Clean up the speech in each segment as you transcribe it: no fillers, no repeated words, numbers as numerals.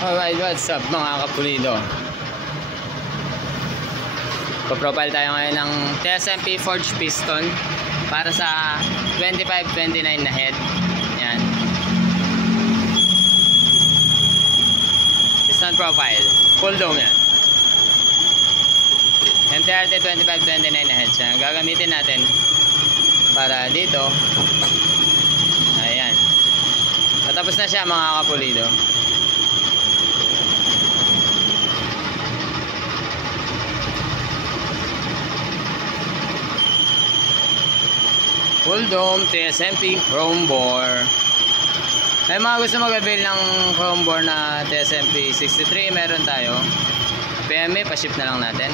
Alright, what's up mga kapulido? Pa-profile tayo ngayon ng TSMP Forged Piston para sa 25-29 na head. Yan. Piston profile. Full dome yan. MTRT 25-29 na head siya. Gagamitin natin para dito. Ayan. Patapos na siya mga kapulido. Full dome, TSMP, chrome bore. Ay mga gusto mag-avail ng chrome bore na TSMP 63, meron tayo. PMA, pa-ship na lang natin.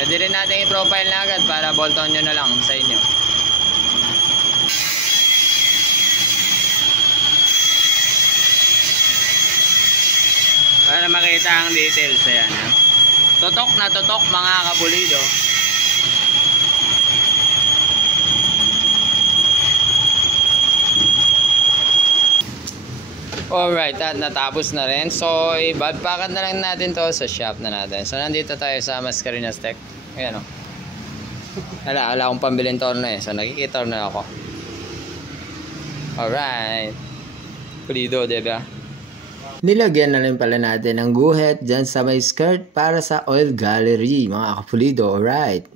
Pwede rin natin i-profile na agad para bolt-on nyo na lang sa inyo. Para makita ang details. Ayan ha. Tutok na tutok mga kapulido. Alright, at natapos na rin. So, i-badpacket na lang natin to sa shop na natin. So, nandito tayo sa Mascarenas Tech. Ayan o. Wala akong pambilin torno eh. So, nakikita na ako. Alright. Pulido, diba? Nilagyan na rin pala natin ng guhit dyan sa may skirt para sa oil gallery, mga kapulido. Alright.